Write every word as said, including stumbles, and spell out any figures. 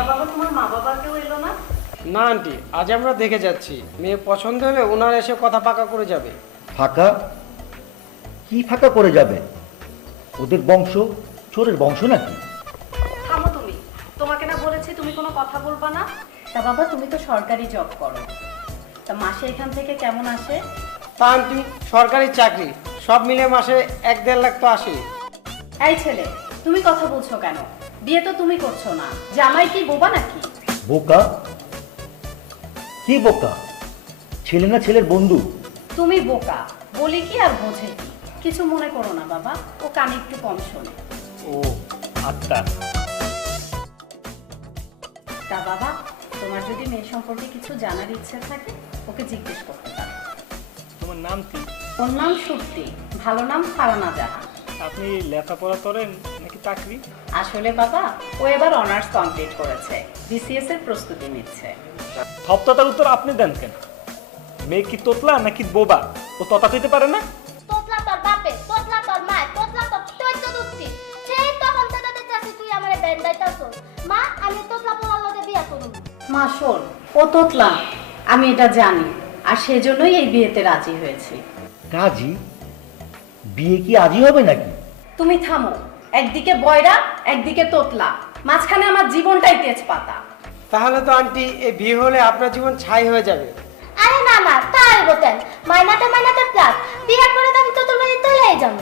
বাবা তোমার মা বাবা কেউ এলো না? না আন্টি, আজ আমরা দেখে যাচ্ছি, মেয়ে পছন্দ হলে ওনারা এসে কথা পাকা করে যাবে। ফাঁকা? কি ফাঁকা করে যাবে? ওদের বংশ চোরের বংশ নাকি? থামো তুমি, তোমাকে না বলেছি তুমি কোনো কথা বলবা না। তা বাবা তুমি তো সরকারি জব করো, তা মাসে এখান থেকে কেমন আসে? তা আন্টি, সরকারি চাকরি, সব মিলে মাসে এক দেড় লাখ তো আসে। এই ছেলে, তুমি কথা বলছো কেন? বিয়ে তো তুমি করছো না, জামাই কি বোবা নাকি? বোকা? কি বোকা? ছেলে না ছেলের বন্ধু? তুমি বোকা, বলি কি আর বোঝে কি। কিছু মনে করো না বাবা, ও কানে একটু কম শোনে। ও আচ্ছা। তা বাবা, তোমার যদি মেয়ে সম্পর্কে কিছু জানার ইচ্ছে থাকে ওকে জিজ্ঞেস করতে পারো। তোমার নাম কি? ওর নাম সুপ্তি, ভালো নাম ফারানা জাহান। আপনি লেখাপড়া করেন নাকি চাকরি? আসলে বাবা, ও এবার অনার্স কমপ্লিট করেছে, বিসিএস এর প্রস্তুতি নিচ্ছে। থপথতার উত্তর আপনি দেন কেন? মেয়ে কি তোতলা নাকি বোবা? ও ততা দিতে পারে না? তোতলা তোর বাপে, তোতলা তোর মায়, তোতলা তোর চৈত্য দুঃখী। সেই তখন থেকে দেখতেছি তুই আমারে বেন্ডাইতাছস। মা, আমি তোতলা পোলার লগে বিয়া করব। মা শোন, ও তোতলা, আমি এটা জানি, আর সেজন্যই এই বিয়েতে রাজি হয়েছি। কাজী? বিয়ে কি আজই হবে নাকি? তুমি থামো, একদিকে বয়রা একদিকে তোতলা, মাঝখানে আমার জীবনটাই তেজপাতা। তাহলে তো আন্টি, এই বিয়ে হলে আপনার জীবন ছাই হয়ে যাবে। আরে না না, তাই বতেন। মাইনাতে মাইনাতে প্লাস। বিয়ে করে তো আমি তোতলা বাড়ি চলেই যাব।